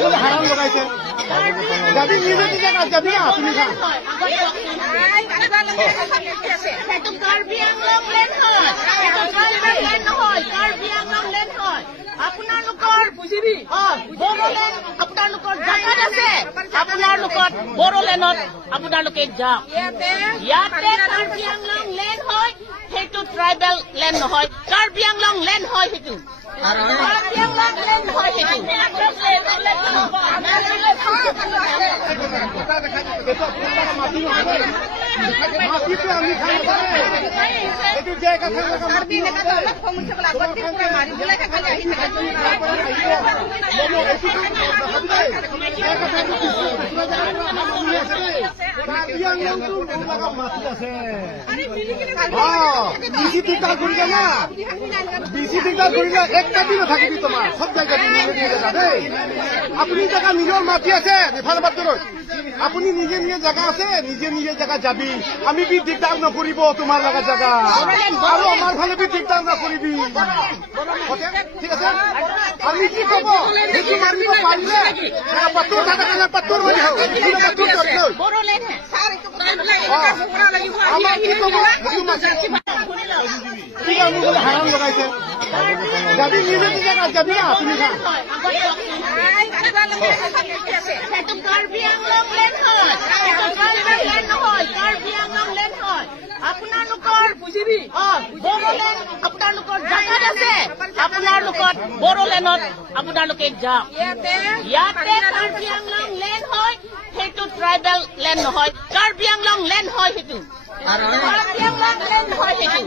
বলে হাৰাম লগাইছে যাবি নিজে নিজে কাজ যাবি না তুমি আপোনালোকৰ বুজিবি বড়োলেণ্ড আপোনালোকৰ জাগাত আছে আপোনালোকৰ বড়োলেণ্ডত আপোনালোকে যাওক ইয়াতে কাৰ্বি আংলং লেণ্ড হয় সেইটো ট্ৰাইবেল লেণ্ড নহয় কাৰ্বি আংলং লেণ্ড হয় সেইটো কাৰ্বি আংলং লেণ্ড হয় সেইটো একটা দিনও থাকিবি তোমার সব জায়গায় আপনি জায়গা নিজের মাটি আছে আপনি নিজে নিজে জায়গা আছে নিজে নিজে জায়গা যাবি আমি বি দিগদার নকরিব তোমার লাগা জায়গা আর আমার ভালো বি দিগদার নকরিবি ঠিক আছে আমি কি কব সেইটো মানিব পাৰিলে পাত্তৰ থাকা পাত্তৰ মানি হোক আমাৰ কি কব ঠিক আমি বলে হাৰাম লগাইছে যাবি নিজে নিজে কাজ যাবি না তুমি কাৰ্বি আংলং লেণ্ড হয় কাৰ্বি আংলং লেণ্ড হয় আপোনালোকৰ বুজিবি বড়োলেণ্ড আপোনালোকৰ জাগাত আছে আপোনালোকৰ বড়োলেণ্ডত আপোনালোকে যাওক ইয়াতে কাৰ্বি আংলং লেণ্ড হয় সেইটো ট্ৰাইবেল লেণ্ড নহয় কাৰ্বি আংলং লেণ্ড হয় সেইটো কাৰ্বি আংলং লেণ্ড হয় সেইটো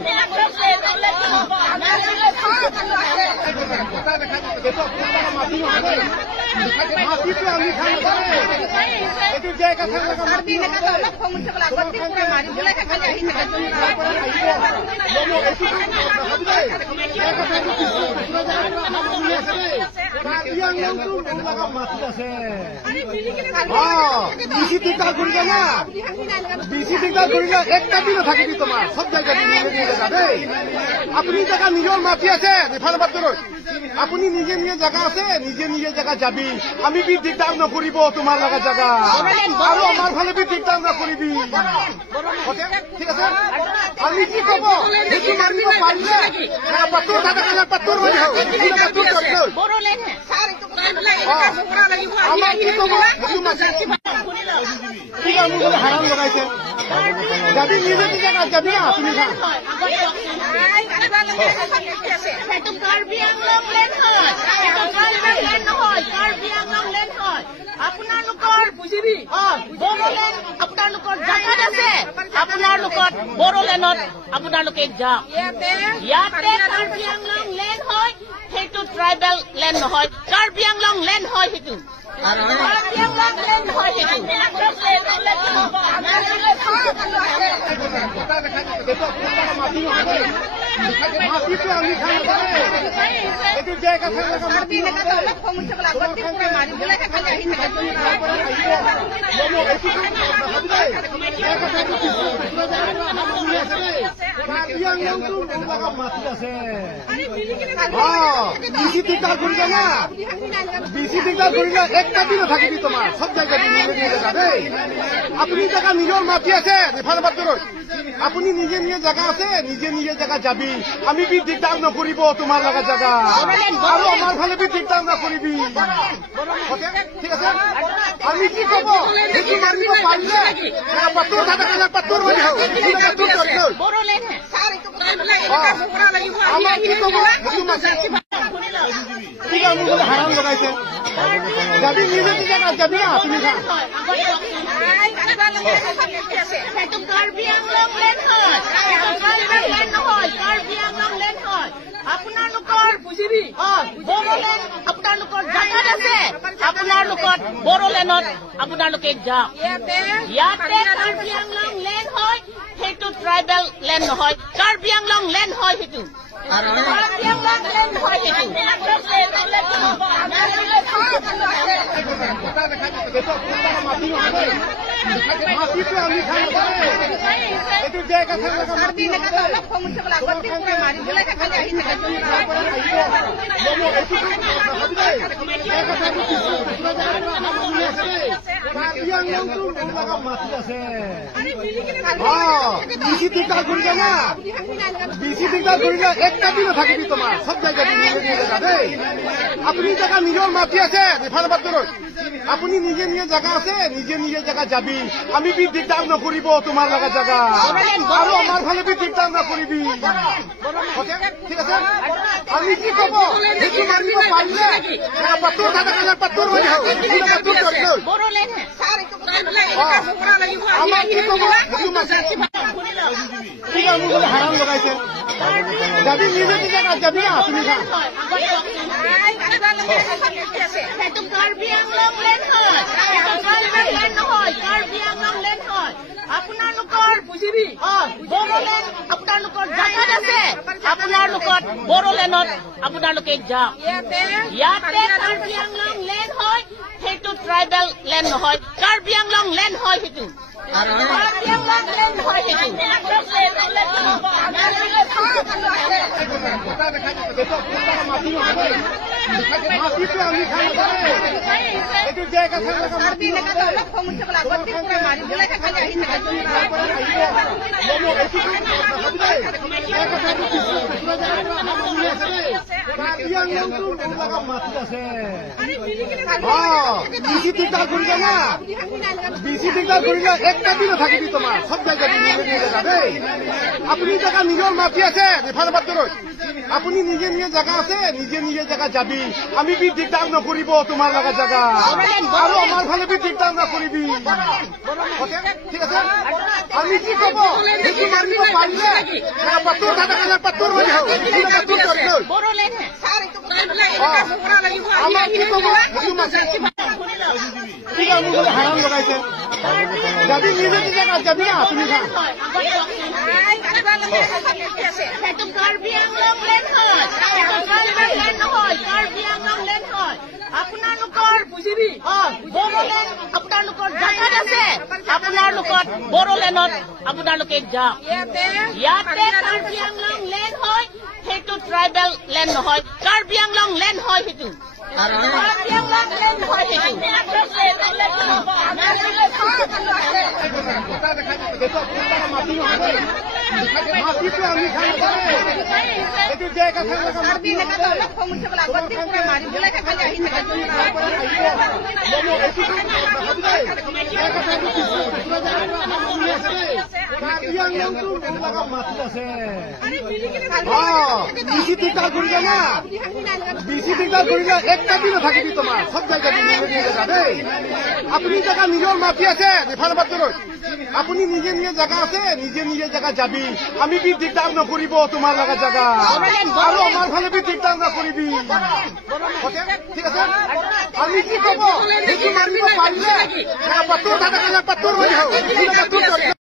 একটা দিনও থাকিবি তোমার সব জায়গায় আপনি জায়গা নিজের মাটি আছে আপনি নিজে নিজে জায়গা আছে নিজে নিজে জায়গা যাবি আমি বি দিগদার নকরিব তোমার লাগা জায়গা আর আমার ভালো বি দিগদার নকরিবি ঠিক আছে আমি কি কব সেইটো মানিব পাৰিলে পাত্তৰ থাকা পাত্তৰ মানি হোক আমাৰ কি কব ঠিক আমি বলে হাৰাম লগাইছে যাবি নিজে নিজে কাজ যাবি না তুমি কাৰ্বি আংলং লেণ্ড হয় কাৰ্বি আংলং লেণ্ড হয় আপোনালোকৰ বুজিবি বড়োলেণ্ড আপোনালোকৰ জাগাত আছে আপোনালোকৰ বড়োলেণ্ডত আপোনালোকে যাওক ইয়াতে কাৰ্বি আংলং লেণ্ড হয় সেইটো ট্ৰাইবেল লেণ্ড নহয় কাৰ্বি আংলং লেণ্ড হয় সেইটো কাৰ্বি আংলং লেণ্ড হয় সেইটো একটা দিনও থাকিবি তোমার সব জায়গায় আপনি জায়গা নিজের মাটি আছে আপনি নিজে নিজে জায়গা আছে নিজে নিজে জায়গা যাবি আমি বি দিগদার নকরিব তোমার লাগা জায়গা আর আমার ভালো বি দিগদার নকরিবি ঠিক আছে আমি কি কব সেইটো মানিব পাৰিলে পাত্তৰ থাকা পাত্তৰ মানি হোক আমাৰ কি কব ঠিক আমি বলে হাৰাম লগাইছে যাবি নিজে নিজে কাজ যাবি না তুমি কাৰ্বি আংলং লেণ্ড হয় কাৰ্বি আংলং লেণ্ড হয় আপোনালোকৰ বুজিবি বড়োলেণ্ড আপোনালোকৰ জাগাত আছে আপোনালোকৰ বড়োলেণ্ডত আপোনালোকে যাওক ইয়াতে কাৰ্বি আংলং লেণ্ড হয় সেইটো ট্ৰাইবেল লেণ্ড নহয় কাৰ্বি আংলং লেণ্ড হয় সেইটো কাৰ্বি আংলং লেণ্ড হয় সেইটো মাটিটো আমি খাই এইটো জেগা মাটি মাটি আছে বেশি দিকদার করিলে না বেশি দিকদার করিলে একটা দিনও থাকিবি তোমার সব জায়গা দেই আপনি জায়গা নিজের মাটি আছে রেফার করুন আপনি নিজে নিজে জায়গা আছে নিজে নিজে জায়গা যাবি আমি বি দিকদার নকরিব তোমার লাগা জায়গা আর আমার ভালে বি দিকদার নকরিবি ঠিক আছে আমি কি কব সেইটো মানিব পাৰিলে পাত্তৰ দাদা পাত্তৰ হৈ যাও পাত্তৰ কৰি আমাৰ কি কব ঠিক আছে মুখে হাৰাম লগাইছে যাবি নিজে নিজে যাবি না তুমি আপোনালোকৰ বুজিবি বড়োলেণ্ড আপোনালোকৰ জাগাত আছে আপোনালোকৰ বড়োলেণ্ডত আপোনালোকে যাওক ইয়াতে কাৰ্বি আংলং লেণ্ড হয় সেইটো ট্ৰাইবেল লেণ্ড নহয় কাৰ্বি আংলং লেণ্ড হয় সেইটো কাৰ্বি আংলং লেণ্ড হয় সেইটো মাটিটো আমি খাই এইটো জেগা মাটি আছে বেশি দিকদার করিলে না বেশি দিকদার করিলে একটা দিনও থাকিবি তোমার সব জায়গা দেই আপনি জায়গা নিজের মাটি আছে রেফার করুন আপনি নিজে নিজে জায়গা আছে নিজে নিজে জায়গা যাবি আমি বি দিকদার নকরিব তোমার লাগা জায়গা আর আমার ভালে বি দিকদার নকরিবি ঠিক আছে আমি কি কব সেইটো মানিব পাৰিলে পাত্তৰ দাদা পাত্তৰ হৈ যাও পাত্তৰ কৰি আমাৰ কি কব ঠিক আছে মুখে হাৰাম লগাইছে যাবি নিজে নিজে যাবি না তুমি কাৰ্বি আংলং লেণ্ড হয় কাৰ্বি আংলং লেণ্ড হয় আপোনালোকৰ বুজিবি বড়োলেণ্ড আপোনালোকৰ জাগাত আছে আপোনালোকৰ বড়োলেণ্ডত আপোনালোকে যাওক ইয়াতে কাৰ্বি আংলং লেণ্ড হয় সেইটো ট্ৰাইবেল লেণ্ড নহয় কাৰ্বি আংলং লেণ্ড হয় সেইটো কাৰ্বি আংলং লেণ্ড হয় সেইটো মাটিটো আমি খাই এইটো জেগা মাটি আছে বেশি দিকদার করিলে না বেশি দিকদার করিলে একটা দিনও থাকিবি তোমার সব জায়গা দেই আপনি জায়গা নিজের মাটি আছে রেফার করুন আপনি নিজে নিজে জায়গা আছে নিজে নিজে জায়গা যাবি আমি বি দিকদার নকরিব তোমার লাগা জায়গা আর আমার ভালে বি দিকদার নকরিবি ঠিক আছে আমি কি কব সেইটো মানিব পাৰিলে পাত্তৰ দাদা পাত্তৰ হৈ যাও পাত্তৰ কৰি